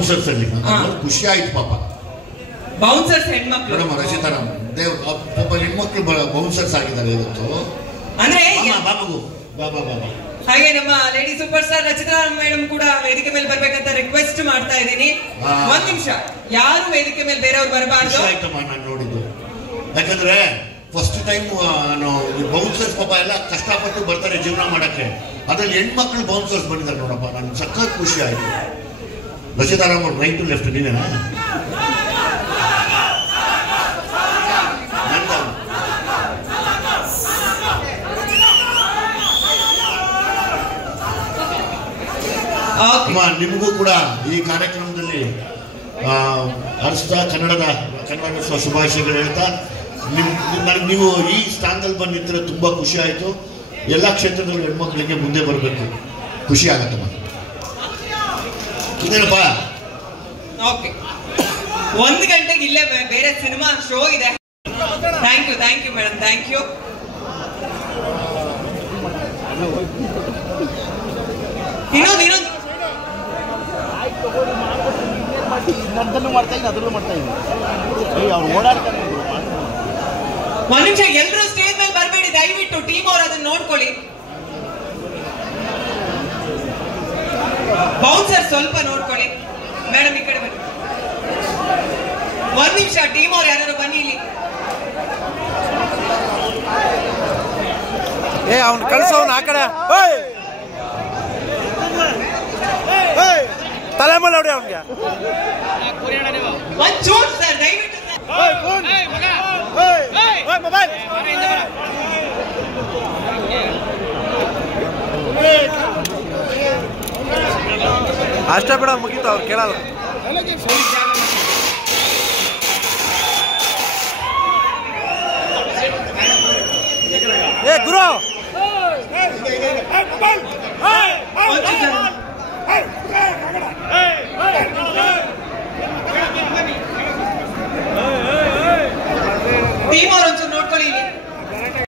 Bouncers ಅಲ್ಲಿ ಖುಷಿ ಆಯ್ತು ಪಾಪ. ಬೌನ್ಸರ್ಸ್ ಹೆಣ್ಮಕ್ಳು ಮೇಡಮ್ ರಚಿತಾರಾಮ್ ದೇವ್ ಪಾಪ ಹೆಣ್ಮಕ್ಳು ಬೌನ್ಸರ್ಸ್ ಆಗಿದ್ದಾರೆ ಇವತ್ತು. ಅಂದ್ರೆ ಬಾಬು ಬಾಬಾ ಬಾಬಾ. ಹಾಗೆ ನಮ್ಮ lady super star Rachita Ram madam ಕೂಡ ವೇದಿಕೆ ಮೇಲೆ ಬರ್ಬೇಕಂತ ರಿಕ್ವೆಸ್ಟ್ ಮಾಡ್ತಾ ಇದ್ದೀನಿ. ಒಂದ್ ನಿಮಿಷ, ಯಾರು ವೇದಿಕೆ ಮೇಲೆ ಬೇರೆಯವ್ರು ಬರಬಾರ್ದು. ಆಯ್ತಮ್ಮ, ನಾನು ನೋಡಿದ್ದು. ಯಾಕಂದ್ರೆ ಫಸ್ಟ್ ಟೈಮ್ ಬೌನ್ಸರ್ಸ್ ಪಾಪ ಎಲ್ಲ ಕಷ್ಟಪಟ್ಟು ಬರ್ತಾರೆ ಜೀವನ ಮಾಡಕ್ಕೆ, ಅದ್ರಲ್ಲಿ ಹೆಣ್ಮಕ್ಳು ಬೌನ್ಸರ್ಸ್ ಬಂದಿದ್ದಾರೆ ನೋಡಪ್ಪ. ನನ್ಗೆ ಸಖತ್ ಖುಷಿ ಆಯ್ತು. ರಚಿತಾರಾಮ್ ಅವ್ರು ರೈಟ್ ಟು ಲೆಫ್ಟ್ ನೀವೇನಾ? ನಿಮಗೂ ಕೂಡ ಈ ಕಾರ್ಯಕ್ರಮದಲ್ಲಿ ಹರ್ಷಿತಾ ಕನ್ನಡ ಶುಭಾಶಯಗಳು ಹೇಳ್ತಾ, ನೀವು ಈ ಸ್ಥಾನದಲ್ಲಿ ಬಂದಿದ್ರೆ ತುಂಬಾ ಖುಷಿ ಆಯ್ತು. ಎಲ್ಲ ಕ್ಷೇತ್ರದಲ್ಲಿ ಹೆಣ್ಮಕ್ಳಿಗೆ ಮುಂದೆ ಬರಬೇಕು, ಖುಷಿ ಆಗತ್ತಮ್ಮ. ಇದೇನಪ್ಪ, ಓಕೆ, 1 ಗಂಟೆಗೆ ಇಲ್ಲೇ ಬೇರೆ ಸಿನಿಮಾ ಶೋ ಇದೆ. Thank you madam, thank you. ಇನ್ನೊಂದು ಮಾಡ್ತಾ ಇದ್ದೀನಿ, ಅದರಲ್ಲೂ ಮಾಡ್ತಾ ಇದ್ದೀನಿ. ಅವ್ರು ಓಡಾಡ್ತಾರೆ. ಒಂದ್ ನಿಮಿಷ, ಎಲ್ಲರೂ ಸ್ಟೇಜ್ ಮೇಲೆ ಬರಬೇಡಿ ದಯವಿಟ್ಟು. ಟೀಮ್ ಅವ್ರು ಅದನ್ನ ನೋಡ್ಕೊಳ್ಳಿ. ಬೌನ್ಸರ್ ಸ್ವಲ್ಪ ನೋಡ್ಕೊಳ್ಳಿ. ಮೇಡಮ್ ಈ ಕಡೆ ಬನ್ನಿ. ಒಂದ್ ನಿಮಿಷ, ಟೀಮ್ ಅವ್ರು ಯಾರು ಬನ್ನಿ ಇಲ್ಲಿ. ಅವ್ನು ಕಳ್ಸೋನ್ ಆ ಕಡೆ ತಲೆ ಮೇಲೆ ನೋಡಿ ಅವನಿಗೆ. ಒಂಚೂರು ಸರ್ ದಯವಿಟ್ಟು. ಅಷ್ಟೇ ಬಿಡ, ಮುಗೀತು, ಅವ್ರು ಕೇಳಲ್ಲ.